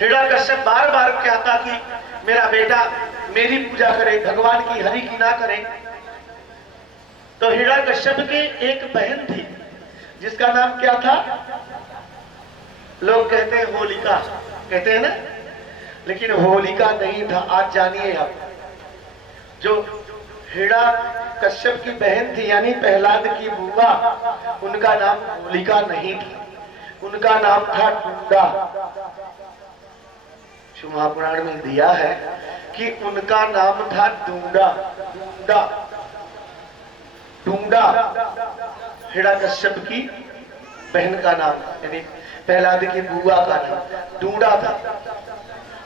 हिरण्यकश्यप बार बार कहता कि मेरा बेटा मेरी पूजा करे, भगवान की हरि की ना करे। तो हिरण्यकश्यप की एक बहन थी जिसका नाम क्या था? लोग कहते हैं होलिका, कहते हैं ना, लेकिन होलिका नहीं था। आज जानिए आप, जो हिरण्यकश्यप की बहन थी यानी प्रहलाद की बुआ, उनका नाम होलिका नहीं था, उनका नाम था टूंडा। महापुराण में दिया है कि उनका नाम था टूंडा। टूंडा टूंडा हिरण्यकश्यप की बहन का नाम, यानी प्रहलाद की बुआ का नाम टूंडा था।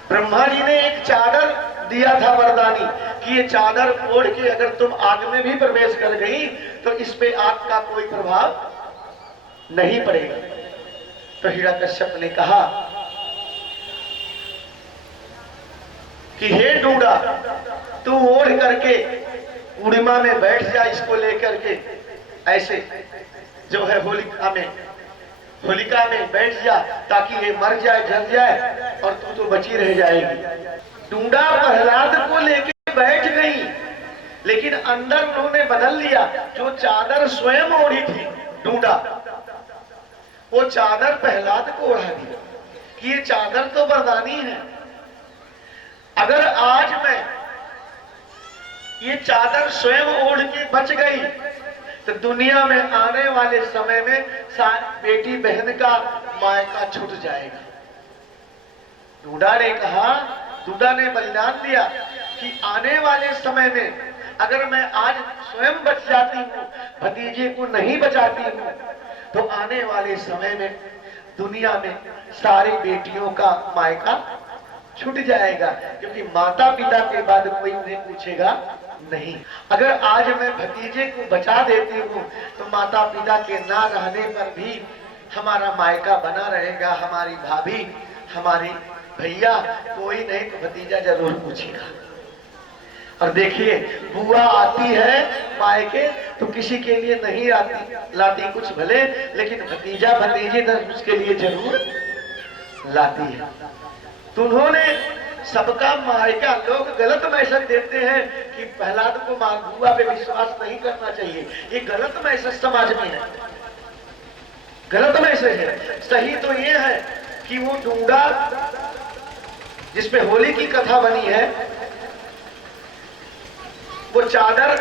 ब्रह्मा जी ने एक चादर दिया था वरदानी कि ये चादर ओढ़ के अगर तुम आग में भी प्रवेश कर गई तो इस पे आग का कोई प्रभाव नहीं पड़ेगा। तो हिरण्यकश्यप ने कहा कि हे टूंडा, तू ओढ़ करके पूर्णिमा में बैठ जा, इसको लेकर के ऐसे जो है होलिका में बैठ जा, ताकि ये मर जाए, जल जाए और तू तो बची रह जाएगी। टूंडा प्रहलाद को लेके बैठ गई, लेकिन अंदर उन्होंने बदल लिया। जो चादर स्वयं ओढ़ी थी टूंडा, वो चादर प्रहलाद को ओढ़ा दिया कि ये चादर तो वरदानी है। अगर आज मैं ये चादर स्वयं ओढ़ के बच गई तो दुनिया में आने वाले समय में बेटी बहन का मायका छूट जाएगा। टूंडा ने कहा, टूंडा ने बलिदान दिया कि आने वाले समय में अगर मैं आज स्वयं बच जाती हूँ, भतीजे को नहीं बचाती हूँ, तो आने वाले समय में दुनिया में सारी बेटियों का मायका छूट जाएगा, क्योंकि माता पिता के बाद कोई उन्हें पूछेगा नहीं। अगर आज मैं भतीजे को बचा देती हूँ तो माता पिता के ना रहने पर भी हमारा मायका बना रहेगा, हमारी भाभी, हमारी भैया, कोई नहीं तो भतीजा जरूर पूछेगा। और देखिए, बुआ आती है मायके तो किसी के लिए नहीं लाती कुछ भले, लेकिन भतीजा भतीजे तो उसके लिए जरूर लाती है। तो उन्होंने सबका मायका, लोग गलत मैसेज देते हैं कि प्रहलाद को बुआ पे विश्वास नहीं करना चाहिए, ये गलत मैसेज समाज में है, गलत मैसेज है। सही तो ये है कि वो टूंडा जिसपे होली की कथा बनी है, वो चादर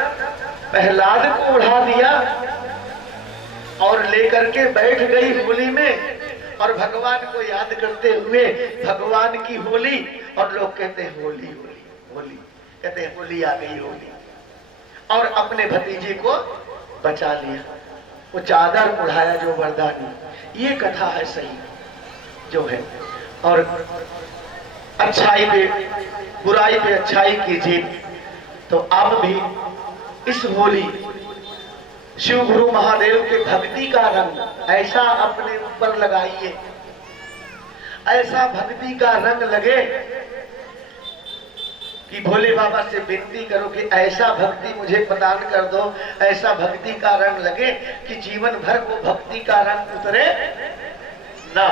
प्रहलाद को उड़ा दिया और लेकर के बैठ गई होली में, और भगवान को याद करते हुए भगवान की होली, और लोग कहते हैं होली होली होली, कहते हैं होली आ गई होली, और अपने भतीजे को बचा लिया, वो चादर उड़ाया जो वरदानी। ये कथा है सही जो है। और अच्छाई पे बुराई पे अच्छाई की जीत। तो आप भी इस होली शिव गुरु महादेव के भक्ति का रंग ऐसा अपने ऊपर लगाइए, ऐसा भक्ति का रंग लगे कि भोले बाबा से विनती करो कि ऐसा भक्ति मुझे प्रदान कर दो, ऐसा भक्ति का रंग लगे कि जीवन भर वो भक्ति का रंग उतरे ना,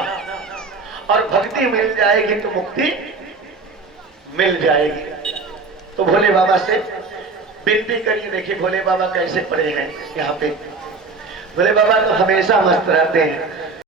और भक्ति मिल जाएगी तो मुक्ति मिल जाएगी। तो भोले बाबा से विनती करिए। देखिए भोले बाबा कैसे पड़े हैं यहाँ पे। भोले बाबा तो हमेशा मस्त रहते हैं।